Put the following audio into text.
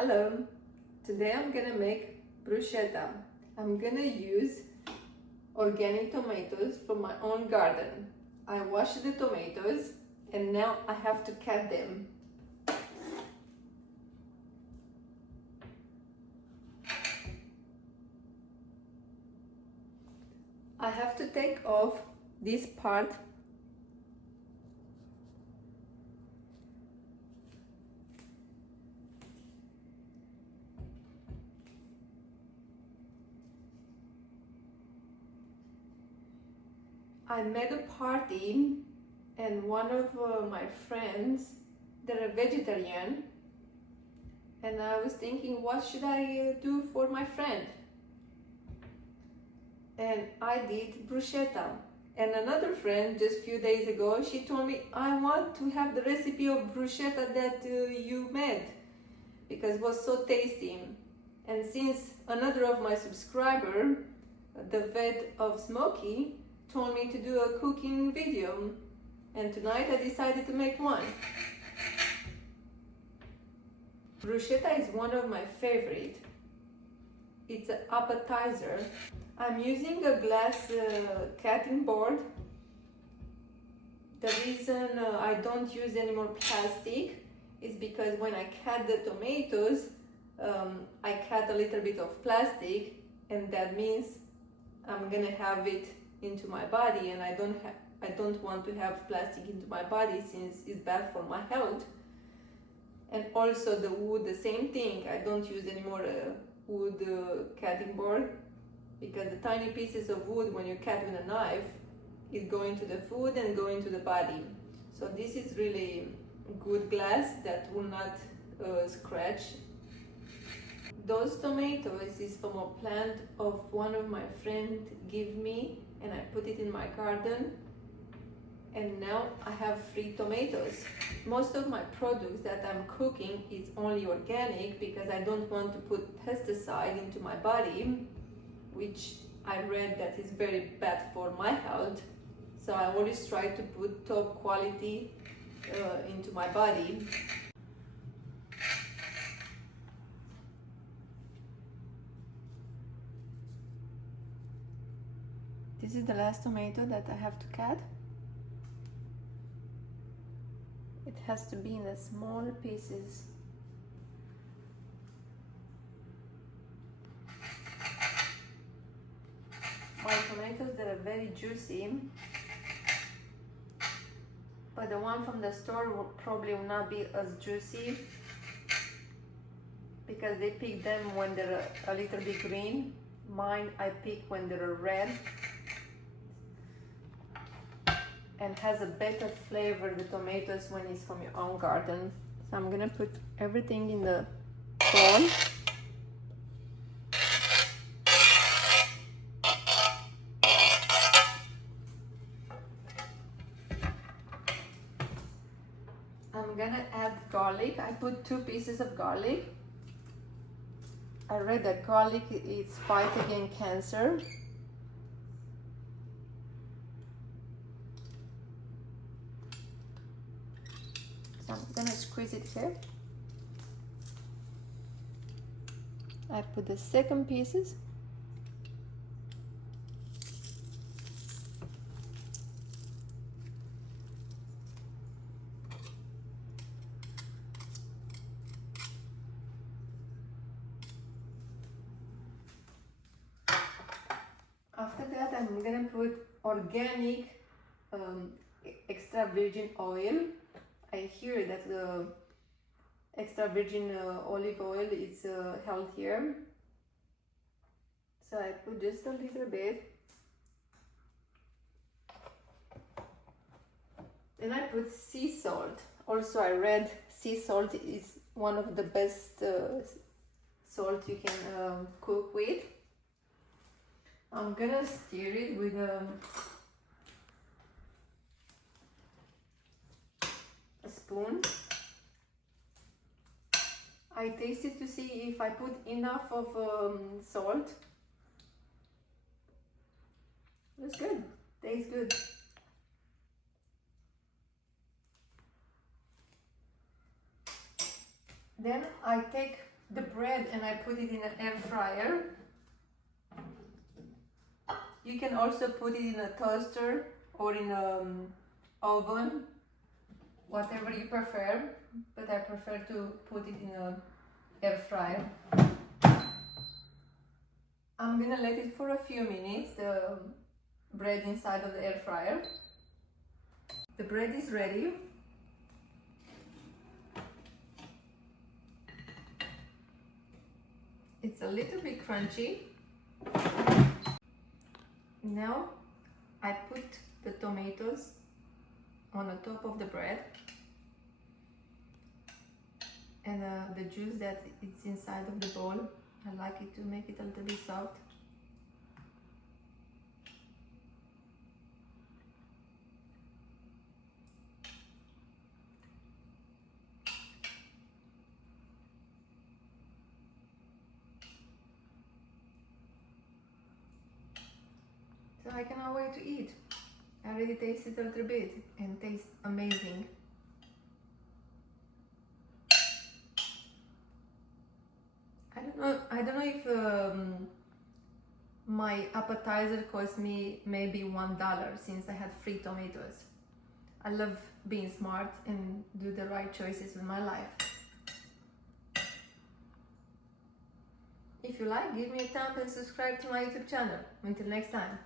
Hello, today I'm gonna make bruschetta. I'm gonna use organic tomatoes from my own garden. I washed the tomatoes and now I have to cut them. I have to take off this part . I made a party and one of my friends, they're a vegetarian, and I was thinking, what should I do for my friend? And I did bruschetta. And another friend just a few days ago, she told me, I want to have the recipe of bruschetta that you made because it was so tasty. And since another of my subscriber, the vet of Smokey, told me to do a cooking video, and tonight I decided to make one. Bruschetta is one of my favorite. It's an appetizer. I'm using a glass cutting board. The reason I don't use any more plastic is because when I cut the tomatoes, I cut a little bit of plastic, and that means I'm gonna have it into my body, and I don't want to have plastic into my body since it's bad for my health. And also the wood, the same thing. I don't use any more wood cutting board because the tiny pieces of wood, when you cut with a knife, it go into the food and go into the body. So this is really good glass that will not scratch. Those tomatoes is from a plant of one of my friends gave me, and I put it in my garden, and now I have free tomatoes. Most of my products that I'm cooking is only organic because I don't want to put pesticide into my body, which I read that is very bad for my health. So I always try to put top quality into my body. This is the last tomato that I have to cut. It has to be in the small pieces. My tomatoes, they're very juicy, but the one from the store will probably not be as juicy because they pick them when they're a little bit green. Mine, I pick when they're red, and has a better flavor, the tomatoes, when it's from your own garden. So I'm gonna put everything in the bowl. I'm gonna add garlic. I put 2 pieces of garlic. I read that garlic is fight against cancer. So I'm gonna squeeze it here. I put the second pieces. After that, I'm gonna put organic extra virgin oil. I hear that the extra virgin olive oil is healthier. So I put just a little bit. Then I put sea salt. Also, I read sea salt is one of the best salt you can cook with. I'm gonna stir it with a spoon. I taste it to see if I put enough of salt. It's good, tastes good. Then I take the bread and I put it in an air fryer. You can also put it in a toaster or in an oven, whatever you prefer, but I prefer to put it in an air fryer. I'm gonna let it for a few minutes, the bread inside of the air fryer. The bread is ready. It's a little bit crunchy. Now I put the tomatoes on the top of the bread, and the juice that is inside of the bowl, I like it to make it a little bit soft. So I cannot wait to eat. I already tasted a little bit and tastes amazing. I don't know if my appetizer cost me maybe $1 since I had free tomatoes. I love being smart and do the right choices in my life. If you like, give me a thumb and subscribe to my YouTube channel. Until next time.